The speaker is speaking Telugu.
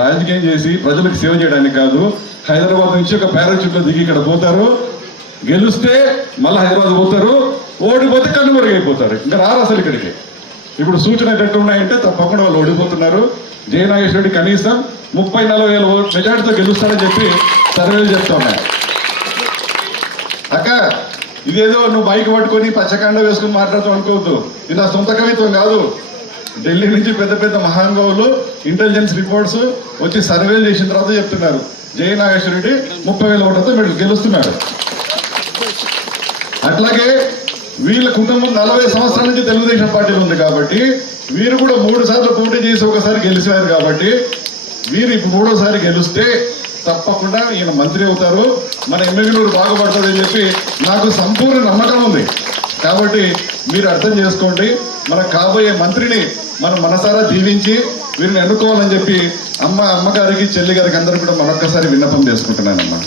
రాజకీయం చేసి ప్రజలకు సేవ చేయడానికి కాదు హైదరాబాద్ నుంచి ఒక పారాచూట్లో దిగి ఇక్కడ పోతారు. గెలిస్తే మళ్ళీ హైదరాబాద్ పోతారు. ఓడిపోతే కన్నుమరుగైపోతారు ఇంకా రారు అసలు ఇక్కడికి. ఇప్పుడు సూచన ఎట్టున్నాయంటే తప్పకుండా వాళ్ళు ఓడిపోతున్నారు. జయనాగేశ్వర రెడ్డి కనీసం ముప్పై నలభై వేల మెజార్టీతో గెలుస్తాడని చెప్పి సర్వేలు చెప్తా ఉన్నాయి. అక్క ఇదేదో నువ్వు బైక్ పట్టుకొని పచ్చకాండ వేసుకుని మాట్లాడుతూ అనుకోవద్దు. ఇది నా సొంత కవిత్వం కాదు. ఢిల్లీ నుంచి పెద్ద పెద్ద మహానుభావులు ఇంటెలిజెన్స్ రిపోర్ట్స్ వచ్చి సర్వేలు చేసిన తర్వాత చెప్తున్నారు. జయ నాగేశ్వర రెడ్డి ముప్పై వేల ఓట్లతో మీరు గెలుస్తున్నారు అట్లాగే వీళ్ళ కుటుంబం నలభై సంవత్సరాల నుంచి తెలుగుదేశం పార్టీలో ఉంది కాబట్టి వీరు కూడా మూడు సార్లు పోటీ చేసి ఒకసారి గెలిచారు కాబట్టి వీరు ఇప్పుడు మూడోసారి గెలిస్తే తప్పకుండా ఈయన మంత్రి అవుతారు. మన ఎమ్మెల్యేలు బాగుపడుతుందని చెప్పి నాకు సంపూర్ణ నమ్మకం ఉంది. కాబట్టి మీరు అర్థం చేసుకోండి మన కాబోయే మంత్రిని మనం మనసారా దీవించి వీరిని ఎన్నుకోవాలని చెప్పి అమ్మ అమ్మగారికి చెల్లి గారికి అందరూ కూడా మరొక్కసారి విన్నపం చేసుకుంటున్నానమ్మా.